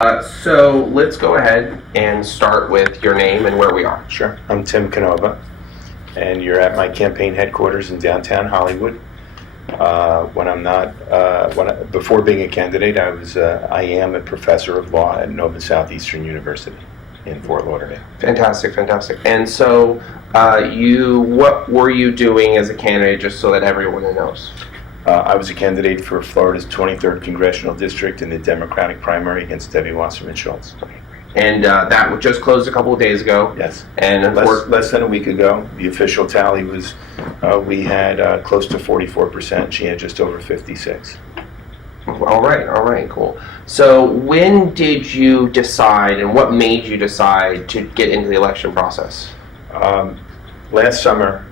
So let's go ahead and start with your name and where we are. Sure. I'm Tim Canova, and you're at my campaign headquarters in downtown Hollywood. Before being a candidate, I am a professor of law at Nova Southeastern University in Fort Lauderdale. Fantastic. And so, what were you doing as a candidate, just so that everyone knows? I was a candidate for Florida's 23rd Congressional District in the Democratic primary against Debbie Wasserman Schultz. And that just closed a couple of days ago. Yes. And less than a week ago, the official tally was we had close to 44%. She had just over 56. All right, cool. So when did you decide, and what made you decide to get into the election process? Last summer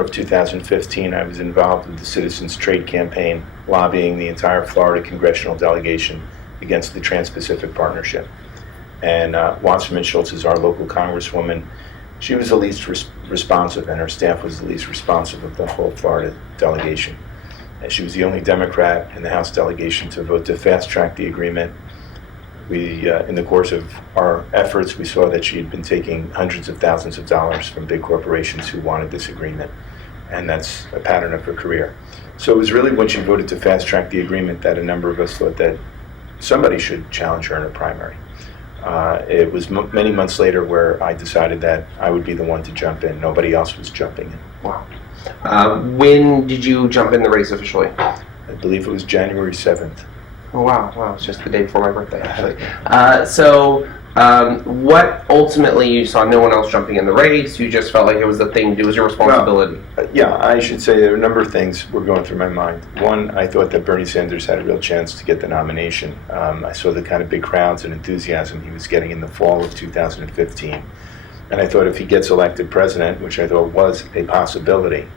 of 2015, I was involved with the Citizens Trade Campaign, lobbying the entire Florida congressional delegation against the Trans-Pacific Partnership. And Wasserman Schultz is our local congresswoman. She was the least responsive, and her staff was the least responsive of the whole Florida delegation. And she was the only Democrat in the House delegation to vote to fast-track the agreement. In the course of our efforts, we saw that she had been taking hundreds of thousands of dollars from big corporations who wanted this agreement, and that's a pattern of her career. So it was really when she voted to fast-track the agreement that a number of us thought that somebody should challenge her in a primary. It was many months later where I decided that I would be the one to jump in. Nobody else was jumping in. Wow. When did you jump in the race officially? I believe it was January 7th. Oh, wow, it's just the day before my birthday, actually. What ultimately you saw no one else jumping in the race, you just felt like it was the thing to do, it was your responsibility? Well, yeah, I should say there were a number of things were going through my mind. One, I thought that Bernie Sanders had a real chance to get the nomination. I saw the kind of big crowds and enthusiasm he was getting in the fall of 2015. And I thought if he gets elected president, which I thought was a possibility,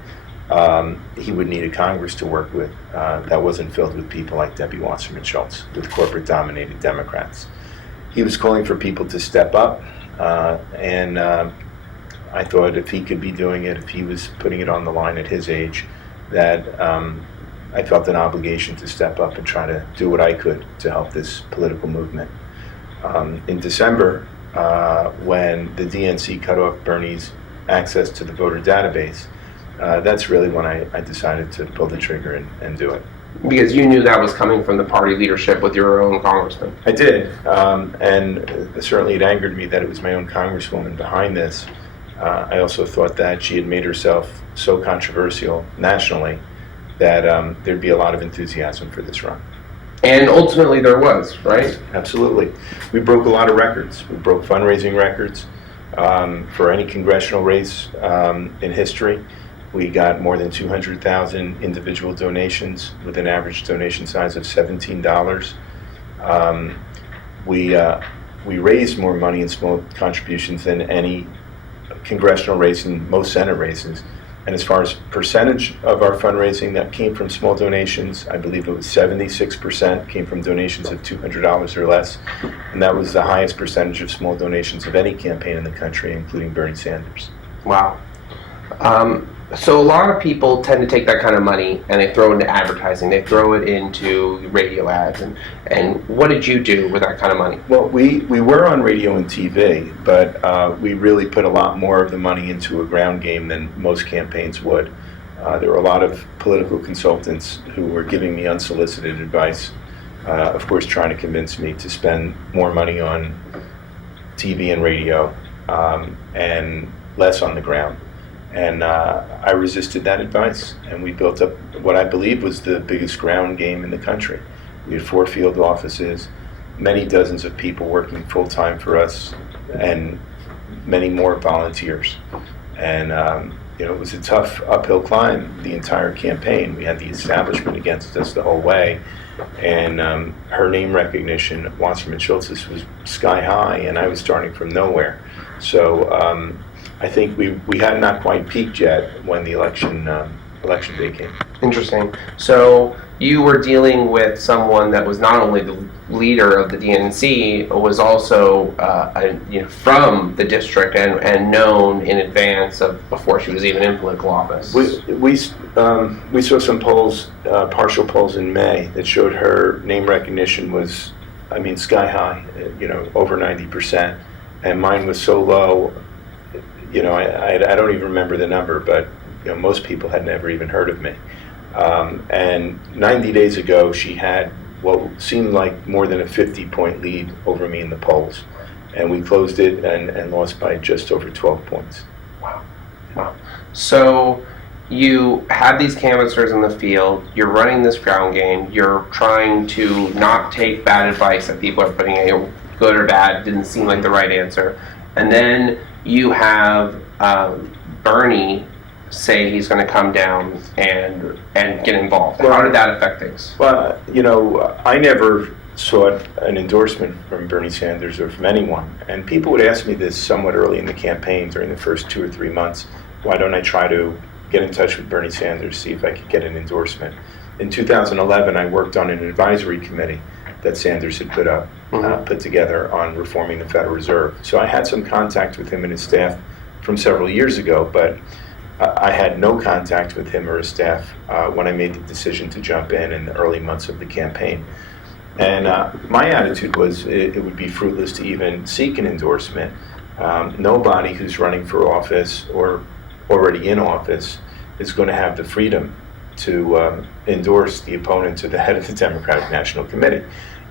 he would need a Congress to work with that wasn't filled with people like Debbie Wasserman Schultz, with corporate-dominated Democrats. He was calling for people to step up, and I thought if he could be doing it, if he was putting it on the line at his age, that I felt an obligation to step up and try to do what I could to help this political movement. In December, when the DNC cut off Bernie's access to the voter database, that's really when I decided to pull the trigger and do it. Because you knew that was coming from the party leadership with your own congressman. I did, and certainly it angered me that it was my own congresswoman behind this. I also thought that she had made herself so controversial nationally that there'd be a lot of enthusiasm for this run. And ultimately there was, right? Absolutely. We broke a lot of records. We broke fundraising records for any congressional race in history. We got more than 200,000 individual donations with an average donation size of $17. We raised more money in small contributions than any congressional race and most Senate races. And as far as percentage of our fundraising that came from small donations, I believe it was 76% came from donations of $200 or less. And that was the highest percentage of small donations of any campaign in the country, including Bernie Sanders. Wow. So a lot of people tend to take that kind of money and they throw it into advertising. They throw it into radio ads. And what did you do with that kind of money? Well, we were on radio and TV, but we really put a lot more of the money into a ground game than most campaigns would. There were a lot of political consultants who were giving me unsolicited advice, of course trying to convince me to spend more money on TV and radio and less on the ground. And I resisted that advice, and we built up what I believe was the biggest ground game in the country. We had 4 field offices, many dozens of people working full-time for us, and many more volunteers. And it was a tough uphill climb the entire campaign. We had the establishment against us the whole way, and her name recognition, Wasserman Schultz's, was sky high, and I was starting from nowhere. So I think we had not quite peaked yet when the election day came. Interesting. So you were dealing with someone that was not only the leader of the DNC, but was also from the district and known in advance of before she was even in political office. We saw some polls, partial polls in May, that showed her name recognition was I mean, sky high, over 90%. And mine was so low, I don't even remember the number, but most people had never even heard of me. And 90 days ago, she had what seemed like more than a 50-point lead over me in the polls. And we closed it and lost by just over 12 points. Wow. So you have these canvassers in the field, you're running this ground game, you're trying to not take bad advice that people are putting in, good or bad, didn't seem like the right answer. And then you have Bernie say he's going to come down and get involved. How did that affect things? Well, I never sought an endorsement from Bernie Sanders or from anyone. And people would ask me this somewhat early in the campaign during the first 2 or 3 months. Why don't I try to get in touch with Bernie Sanders, see if I could get an endorsement? In 2011, I worked on an advisory committee that Sanders had put together on reforming the Federal Reserve. So I had some contact with him and his staff from several years ago, but I had no contact with him or his staff when I made the decision to jump in the early months of the campaign. And my attitude was it would be fruitless to even seek an endorsement. Nobody who's running for office or already in office is going to have the freedom to endorse the opponent to the head of the Democratic National Committee.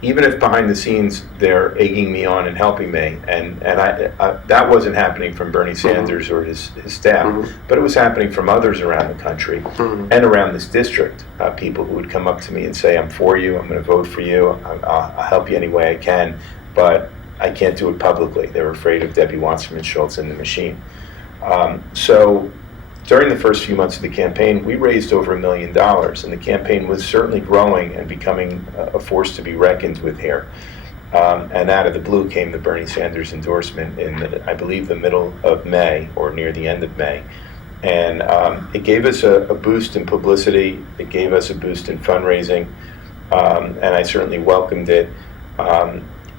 Even if behind the scenes they're egging me on and helping me, and that wasn't happening from Bernie Sanders or his staff, but it was happening from others around the country and around this district. People who would come up to me and say, "I'm for you. I'm going to vote for you. I'll help you any way I can, but I can't do it publicly." They were afraid of Debbie Wasserman-Schultz and the machine. So during the first few months of the campaign, we raised over $1 million, and the campaign was certainly growing and becoming a force to be reckoned with here. And out of the blue came the Bernie Sanders endorsement in, I believe, the middle of May or near the end of May. And it gave us a boost in publicity. It gave us a boost in fundraising, and I certainly welcomed it.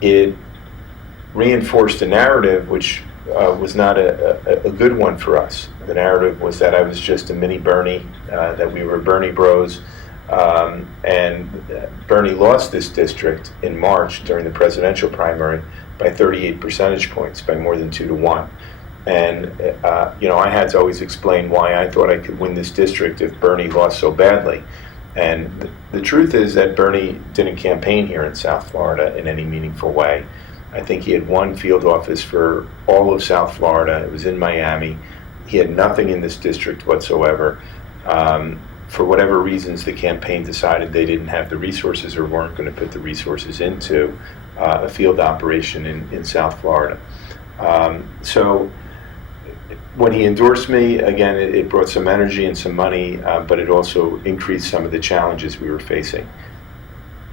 It reinforced a narrative which was not a good one for us. The narrative was that I was just a mini Bernie, that we were Bernie bros, and Bernie lost this district in March during the presidential primary by 38 percentage points, by more than 2 to 1. And I had to always explain why I thought I could win this district if Bernie lost so badly. And the truth is that Bernie didn't campaign here in South Florida in any meaningful way. I think he had one field office for all of South Florida. It was in Miami. He had nothing in this district whatsoever. For whatever reasons, the campaign decided they didn't have the resources or weren't going to put the resources into a field operation in South Florida. So when he endorsed me, again, it brought some energy and some money, but it also increased some of the challenges we were facing.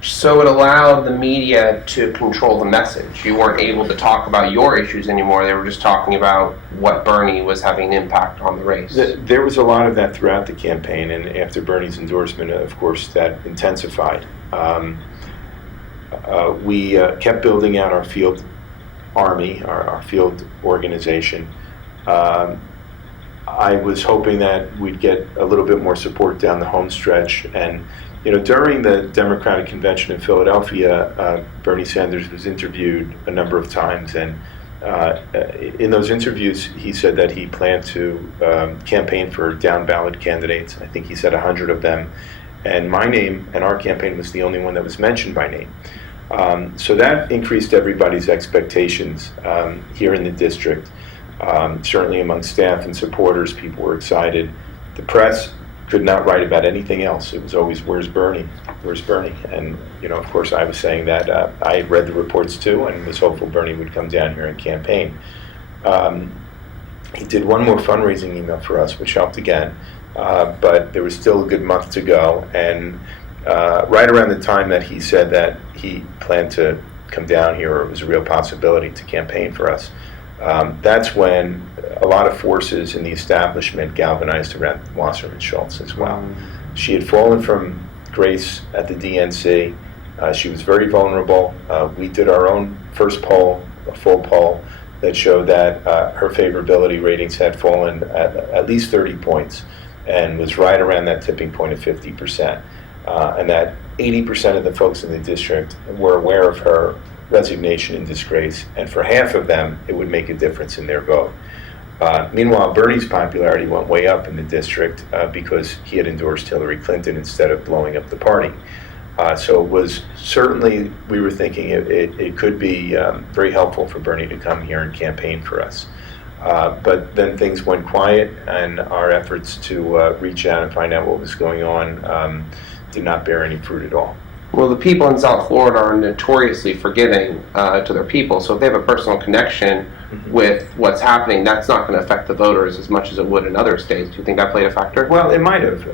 So it allowed the media to control the message. You weren't able to talk about your issues anymore. They were just talking about what Bernie was having an impact on the race. There was a lot of that throughout the campaign, and after Bernie's endorsement, of course, that intensified. We kept building out our field army, our field organization. I was hoping that we'd get a little bit more support down the home stretch, and during the Democratic Convention in Philadelphia, Bernie Sanders was interviewed a number of times, and in those interviews, he said that he planned to campaign for down-ballot candidates. I think he said 100 of them, and my name and our campaign was the only one that was mentioned by name. So that increased everybody's expectations here in the district. Certainly among staff and supporters, people were excited. The press could not write about anything else. It was always, "Where's Bernie? Where's Bernie?" And of course, I was saying that I had read the reports too, and was hopeful Bernie would come down here and campaign. He did one more fundraising email for us, which helped again, but there was still a good month to go. And right around the time that he said that he planned to come down here, or it was a real possibility to campaign for us, that's when a lot of forces in the establishment galvanized around Wasserman-Schultz as well. She had fallen from grace at the DNC. She was very vulnerable. We did our own first poll, a full poll, that showed that her favorability ratings had fallen at least 30 points and was right around that tipping point of 50%. And that 80% of the folks in the district were aware of her resignation and disgrace, and for half of them, it would make a difference in their vote. Meanwhile, Bernie's popularity went way up in the district because he had endorsed Hillary Clinton instead of blowing up the party. So it was certainly, we were thinking it could be very helpful for Bernie to come here and campaign for us. But then things went quiet, and our efforts to reach out and find out what was going on did not bear any fruit at all. Well, the people in South Florida are notoriously forgiving to their people, so if they have a personal connection with what's happening, that's not going to affect the voters as much as it would in other states. Do you think that played a factor? Well, it might have.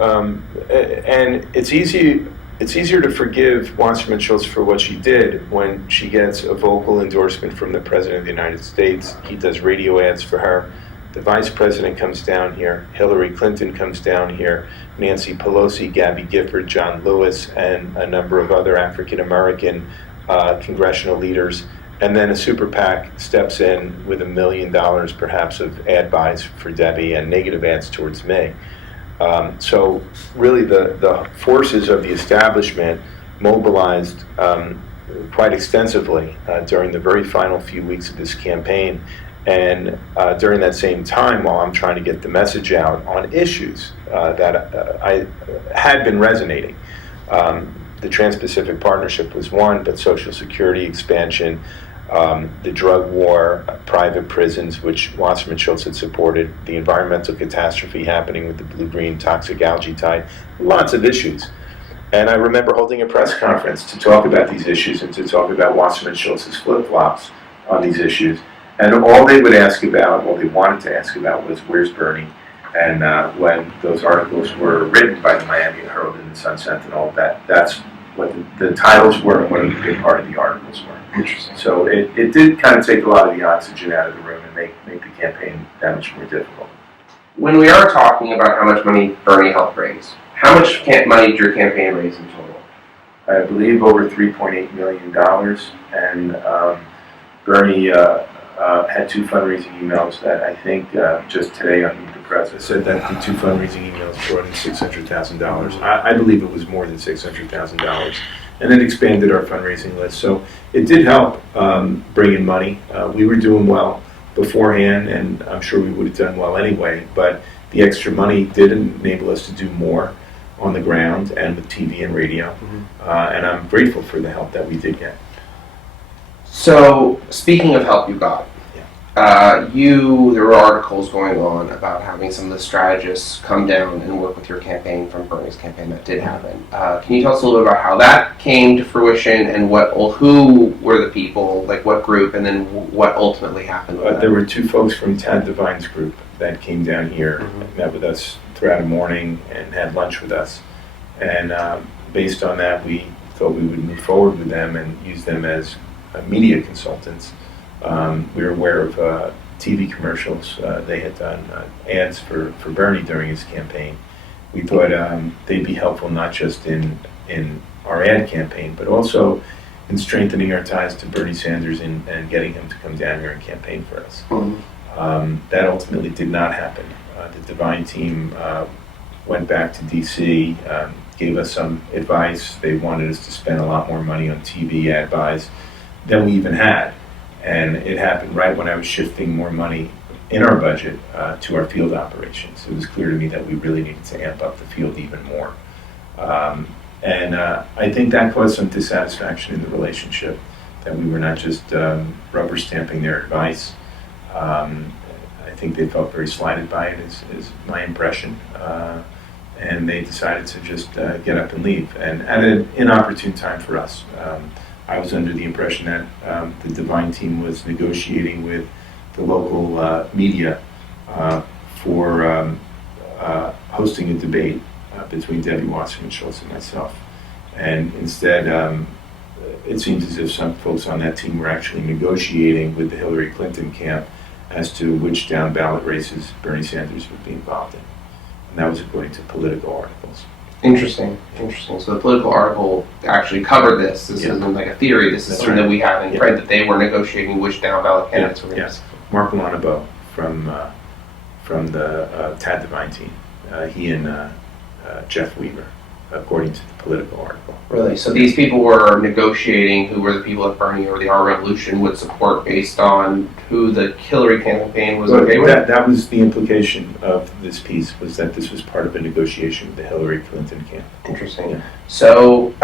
And it's easier to forgive Wasserman Schultz for what she did when she gets a vocal endorsement from the President of the United States. He does radio ads for her. The Vice President comes down here. Hillary Clinton comes down here. Nancy Pelosi, Gabby Gifford, John Lewis, and a number of other African American congressional leaders. And then a super PAC steps in with $1 million perhaps of ad buys for Debbie and negative ads towards me. So really the forces of the establishment mobilized quite extensively during the very final few weeks of this campaign. And during that same time, while I'm trying to get the message out on issues that I had been resonating, the Trans-Pacific Partnership was one, but Social Security expansion, the drug war, private prisons, which Wasserman Schultz had supported, the environmental catastrophe happening with the blue-green toxic algae tide, lots of issues. And I remember holding a press conference to talk about these issues and to talk about Wasserman Schultz's flip-flops on these issues. And all they would ask about, all they wanted to ask about was, where's Bernie? And when those articles were written by the Miami Herald and the Sun Sentinel, that's what the titles were and what a big part of the articles were. Interesting. So it did kind of take a lot of the oxygen out of the room and make the campaign that much more difficult. When we are talking about how much money Bernie helped raise, how much money did your campaign raise in total? I believe over $3.8 million, and Bernie had two fundraising emails that I think just today on Meet the Press said that the two fundraising emails brought in $600,000. I believe it was more than $600,000, and it expanded our fundraising list. So it did help bring in money. We were doing well beforehand, and I'm sure we would have done well anyway, but the extra money did enable us to do more on the ground and with TV and radio, and I'm grateful for the help that we did get. So, speaking of help you got, there were articles going on about having some of the strategists come down and work with your campaign from Bernie's campaign. That did happen. Can you tell us a little bit about how that came to fruition and who were the people, like what group, and then what ultimately happened with that? There were two folks from Tad Devine's group that came down here, met with us throughout the morning, and had lunch with us. And based on that, we thought we would move forward with them and use them as media consultants. We were aware of TV commercials. They had done ads for Bernie during his campaign. We thought they'd be helpful not just in our ad campaign, but also in strengthening our ties to Bernie Sanders and getting him to come down here and campaign for us. That ultimately did not happen. The Devine team went back to D.C., gave us some advice. They wanted us to spend a lot more money on TV ad buys than we even had. And it happened right when I was shifting more money in our budget to our field operations. It was clear to me that we really needed to amp up the field even more. And I think that caused some dissatisfaction in the relationship, that we were not just rubber stamping their advice. I think they felt very slighted by it, is my impression. And they decided to just get up and leave. And at an inopportune time for us. I was under the impression that the Devine team was negotiating with the local media for hosting a debate between Debbie Wasserman Schultz and myself. And instead, it seems as if some folks on that team were actually negotiating with the Hillary Clinton camp as to which down ballot races Bernie Sanders would be involved in. And that was according to political articles. Interesting. So the political article actually covered this. This isn't like a theory. This is something that we have in print, that they were negotiating which down ballot candidates were. Yes. Mark Lonabo from the Tad Devine team. He and Jeff Weaver. according to the Politico article. Really? So these people were negotiating who were the people that Bernie or the Our Revolution would support based on who the Hillary campaign was okay with? That was the implication of this piece, was that this was part of a negotiation with the Hillary Clinton camp. Interesting. Yeah. So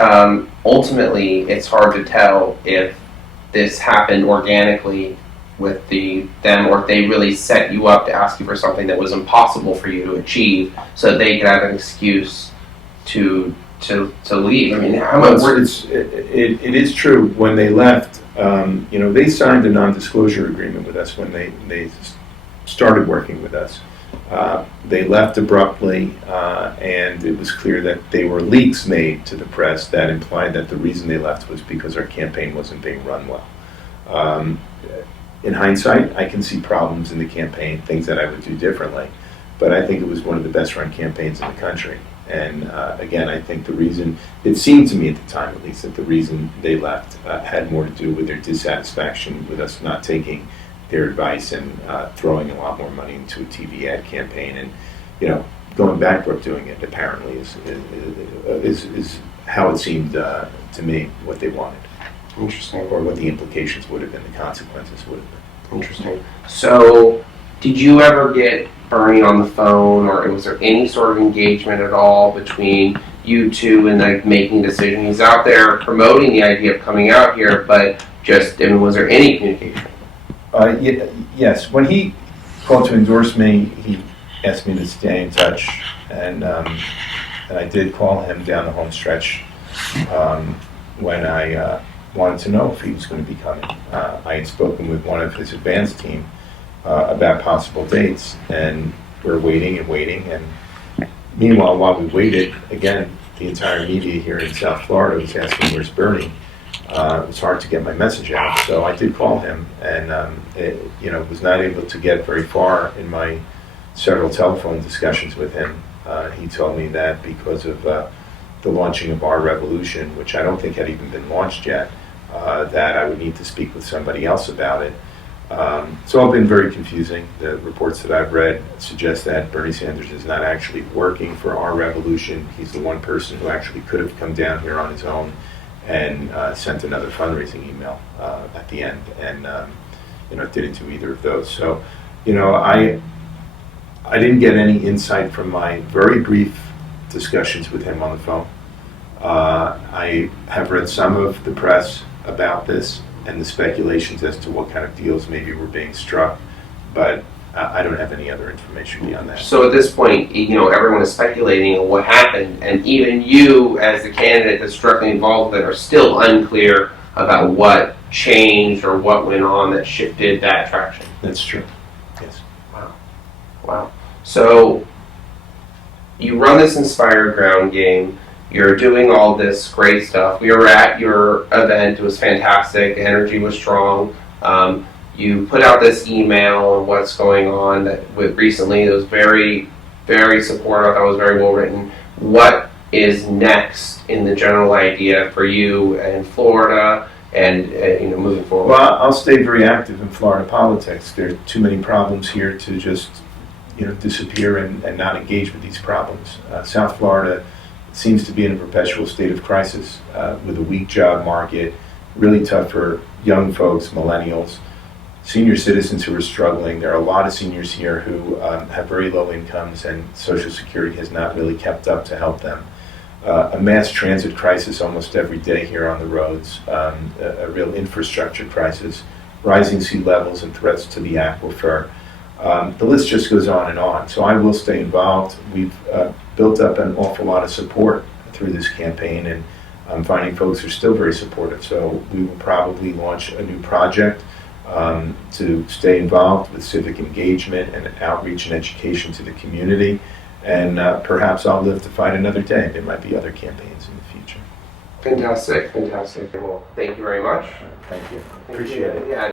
ultimately, it's hard to tell if this happened organically with them, or if they really set you up to ask you for something that was impossible for you to achieve, so that they could have an excuse to leave. I mean, how much? It is true. When they left, they signed a non-disclosure agreement with us when they started working with us. They left abruptly, and it was clear that there were leaks made to the press that implied that the reason they left was because our campaign wasn't being run well. In hindsight, I can see problems in the campaign, things that I would do differently, but I think it was one of the best run campaigns in the country. And again, I think the reason, it seemed to me at the time at least, that the reason they left had more to do with their dissatisfaction with us not taking their advice and throwing a lot more money into a TV ad campaign, and going bankrupt doing it apparently is how it seemed to me what they wanted. Interesting. Or what the implications would have been, the consequences would have been. Interesting. So, did you ever get Bernie on the phone, or was there any sort of engagement at all between you two and making a decision? He's out there promoting the idea of coming out here, but was there any communication? Yes. When he called to endorse me, he asked me to stay in touch, and I did call him down the home stretch when I wanted to know if he was going to be coming. I had spoken with one of his advance team about possible dates, and we're waiting and waiting, and meanwhile, while we waited, again, the entire media here in South Florida was asking, where's Bernie? It was hard to get my message out, so I did call him, and was not able to get very far in my several telephone discussions with him. He told me that because of the launching of Our Revolution, which I don't think had even been launched yet, that I would need to speak with somebody else about it. It's all been very confusing. The reports that I've read suggest that Bernie Sanders is not actually working for Our Revolution. He's the one person who actually could have come down here on his own and sent another fundraising email at the end, and didn't do either of those. So, I didn't get any insight from my very brief discussions with him on the phone. I have read some of the press about this and the speculations as to what kind of deals maybe were being struck, but I don't have any other information beyond that. So at this point, everyone is speculating on what happened, and even you, as the candidate that's directly involved with it, are still unclear about what changed or what went on that shifted that traction. That's true. Yes. Wow. So you run this Inspired ground game. You're doing all this great stuff. We were at your event. It was fantastic. The energy was strong. You put out this email on what's going on recently. It was very, very supportive. I thought it was very well written. What is next in the general idea for you in Florida and moving forward? Well, I'll stay very active in Florida politics. There are too many problems here to just disappear and not engage with these problems. South Florida seems to be in a perpetual state of crisis with a weak job market, really tough for young folks, millennials, senior citizens who are struggling. There are a lot of seniors here who have very low incomes, and Social Security has not really kept up to help them. A mass transit crisis almost every day here on the roads, a real infrastructure crisis, rising sea levels and threats to the aquifer. The list just goes on and on. So I will stay involved. We've built up an awful lot of support through this campaign, and I'm finding folks are still very supportive. So we will probably launch a new project to stay involved with civic engagement and outreach and education to the community. And perhaps I'll live to fight another day. There might be other campaigns in the future. Fantastic, fantastic. Well, thank you very much. Thank you. Appreciate it. Yeah.